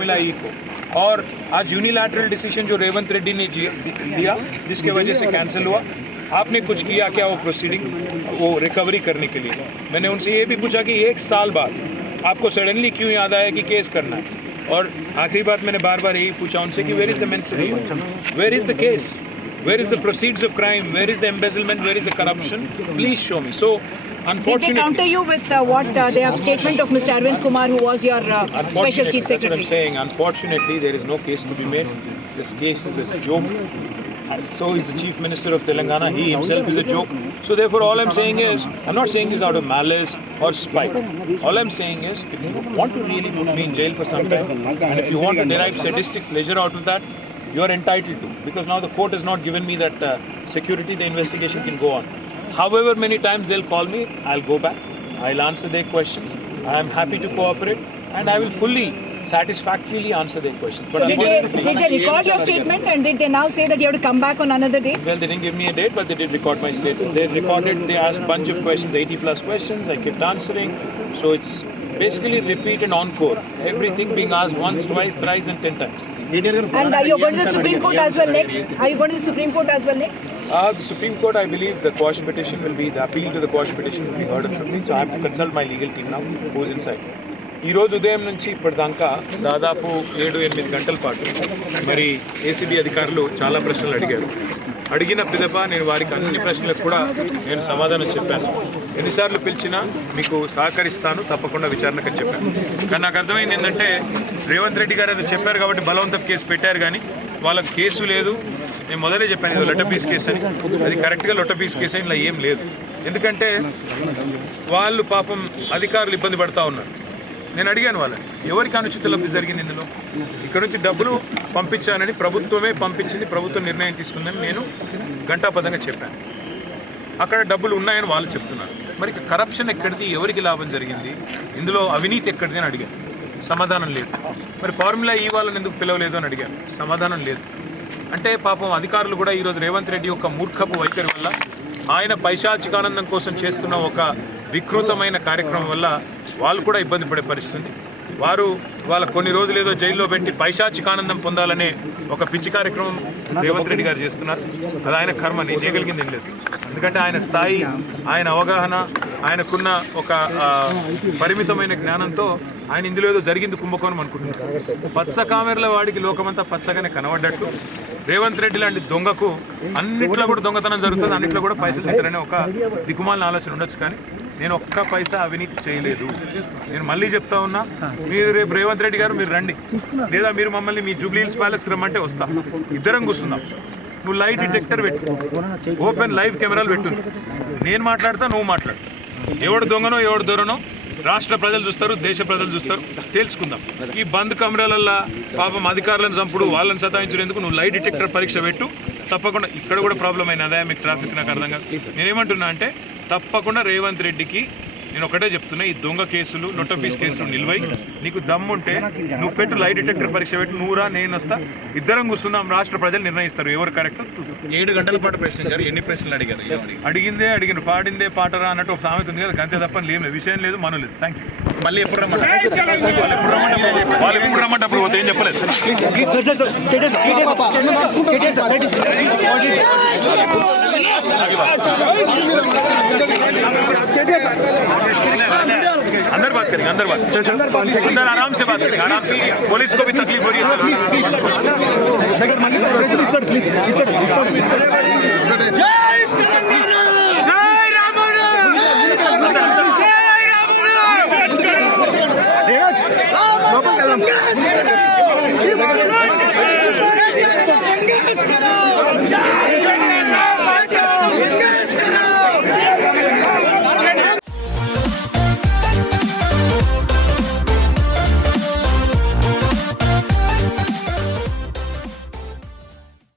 मिला ई को। और आज यूनिलैटरल डिसीज़न जो रेवंत रेड्डी ने लिया जिसके वजह से कैंसिल हुआ, आपने कुछ किया क्या वो प्रोसीडिंग वो रिकवरी करने के लिए? मैंने उनसे ये भी पूछा कि एक साल बाद आपको सडनली क्यों याद आया कि केस करना है? और आखिरी बात मैंने बार बार यही पूछा उनसे कि where is the mens rea where is the case where is the proceeds of crime where is the embezzlement where is the corruption please show me so Did they counter you with uh, what uh, they have statement of Mr. Arvind Kumar, who was your uh, special Unfortunately, chief that's what I'm saying. Unfortunately, there is no case to be made. This case is a joke. Uh, So is the chief minister of Telangana. He himself is a joke. So therefore, all I'm saying is, I'm not saying this out of malice or spite. All I'm saying is, if you want to really put me in jail for some time, and if you want to derive sadistic pleasure out of that, you are entitled to. Because now the court has not given me that uh, security. The investigation can go on. However many times they'll call me, I'll go back. I'll answer their questions. I am happy to cooperate, and I will fully, satisfactorily answer their questions. But So did they, did they record your statement and did they now say that you have to come back on another day? well, they didn't give me a date, but they did record my statement. They recorded, they asked a bunch of questions, 80 plus questions. I kept answering. So it's basically repeat and encore. Everything being asked once, twice, thrice, and ten times. And are you going to the Supreme Court as well next? Are you going to the Supreme Court as well next? Uh, the Supreme Court, I believe, the quash petition will be, the appeal to the quash petition will be heard on 15th. So I have to consult my legal team now, who's inside. ఈ రోజు ఉదయం నుంచి ఇప్పటిదాకా దాదాపు ఏడు ఎనిమిది గంటల పాటు మరి ఏసీబీ అధికారులు చాలా ప్రశ్నలు అడిగారు అడిగిన పిదప నేను వారికి అన్ని ప్రశ్నలకు కూడా నేను సమాధానం చెప్పాను ఎన్నిసార్లు పిలిచినా మీకు సహకరిస్తాను తప్పకుండా విచారణకు చెప్పాను కానీ నాకు అర్థమైంది ఏంటంటే రేవంత్ రెడ్డి గారు అది చెప్పారు కాబట్టి బలవంతం కేసు పెట్టారు కానీ వాళ్ళకి కేసు లేదు. నేను మొదలే చెప్పాను ఇది లొట్ట పీస్ కేసు అని. అది కరెక్ట్గా లొట్ట పీస్ కేసు అని ఇలా ఏం లేదు. ఎందుకంటే వాళ్ళు పాపం అధికారులు ఇబ్బంది పడతా ఉన్నారు. నేను అడిగాను వాళ్ళని ఎవరికి అనుచిత లబ్ధి జరిగింది ఇందులో? ఇక్కడ నుంచి డబ్బులు పంపించానని ప్రభుత్వమే పంపించింది ప్రభుత్వం నిర్ణయం తీసుకుందని నేను గంటాపదంగా చెప్పాను. అక్కడ డబ్బులు ఉన్నాయని వాళ్ళు చెప్తున్నారు. మరి కరప్షన్ ఎక్కడిది? ఎవరికి లాభం జరిగింది? ఇందులో అవినీతి ఎక్కడిది అని అడిగాను. సమాధానం లేదు. మరి ఫార్ములా ఈ వాళ్ళని ఎందుకు పిలవలేదు అని అడిగాను సమాధానం లేదు. అంటే పాపం అధికారులు కూడా ఈరోజు రేవంత్ రెడ్డి యొక్క మూర్ఖపు వైఖరి వల్ల ఆయన పైశాచికానందం కోసం చేస్తున్న ఒక వికృతమైన కార్యక్రమం వల్ల వాళ్ళు కూడా ఇబ్బంది పడే పరిస్థితి వారు వాళ్ళ కొన్ని రోజులు ఏదో జైల్లో పెట్టి పైశాచికానందం పొందాలనే ఒక పిచ్చి కార్యక్రమం రేవంత్ రెడ్డి గారు చేస్తున్నారు. అది ఆయన కర్మ నేను చేయగలిగింది ఏం లేదు. ఎందుకంటే ఆయన స్థాయి ఆయన అవగాహన ఆయనకున్న ఒక పరిమితమైన జ్ఞానంతో ఆయన ఇందులో ఏదో జరిగింది కుంభకోణం అనుకుంటున్నారు. పచ్చ కామెర్ల వాడికి లోకమంతా పచ్చగానే కనబడ్డట్టు. రేవంత్ రెడ్డి లాంటి దొంగకు అన్నిట్లో కూడా దొంగతనం జరుగుతుంది అన్నిట్లో కూడా పైసలు తింటారనే ఒక దిగుమాలిన ఆలోచన ఉండొచ్చు కానీ నేను ఒక్క పైసా అవినీతి చేయలేదు. నేను మళ్ళీ చెప్తా ఉన్నా మీరు రేపు రేవంత్ రెడ్డి గారు మీరు రండి. లేదా మీరు మమ్మల్ని మీ జూబ్లీహిల్స్ ప్యాలెస్కి రమ్మంటే వస్తా. ఇద్దరం కూర్చుందాం. నువ్వు లైట్ డిటెక్టర్ పెట్టు. ఓపెన్ లైవ్ కెమెరాలు పెట్టు. నేను మాట్లాడతా నువ్వు మాట్లాడు. ఎవడు దొంగనో ఎవడు దొరనో రాష్ట్ర ప్రజలు చూస్తారు దేశ ప్రజలు చూస్తారు తెలుసుకుందాం. ఈ బంద్ కమరాలల్లో పాపం అధికారులను చంపుడు వాళ్ళని సతాయించేందుకు నువ్వు లైట్ డిటెక్టర్ పరీక్ష పెట్టు. తప్పకుండా ఇక్కడ కూడా ప్రాబ్లం అయినదా? మీకు ట్రాఫిక్ నాకు అర్థం కాదు. నేనేమంటున్నా అంటే తప్పకుండా రేవంత్ రెడ్డికి నేను ఒకటే చెప్తున్నా ఈ దొంగ కేసులు నొట్టపీస్ కేసులు నిల్వై నీకు దమ్ముంటే నువ్వు పెట్టు లైట్ డిటెక్టర్ పరీక్ష పెట్టు నువ్వురా నేను వస్తా ఇద్దరం కూర్చుందాం రాష్ట్ర ప్రజలు నిర్ణయిస్తారు ఎవరు కరెక్ట్ ఏడు గంటల పాటు ప్రశ్నించారు ఎన్ని ప్రశ్నలు అడిగారు? అడిగిందే అడిగిన పాడిందే పాటరా అన్నట్టు ఒక సామెత ఉంది కదా అంతే తప్ప లేదు విషయం లేదు మనం లేదు థ్యాంక్ యూ మళ్ళీ ఎప్పుడు రమ్మంటారు వాళ్ళు ఎప్పుడు రమ్మంటే అప్పుడు ఏం చెప్పలేదు अंदर बात करेंगे अंदर बात अंदर आराम से बात करेंगे आराम से पुलिस को भी तकलीफ़ हो रही है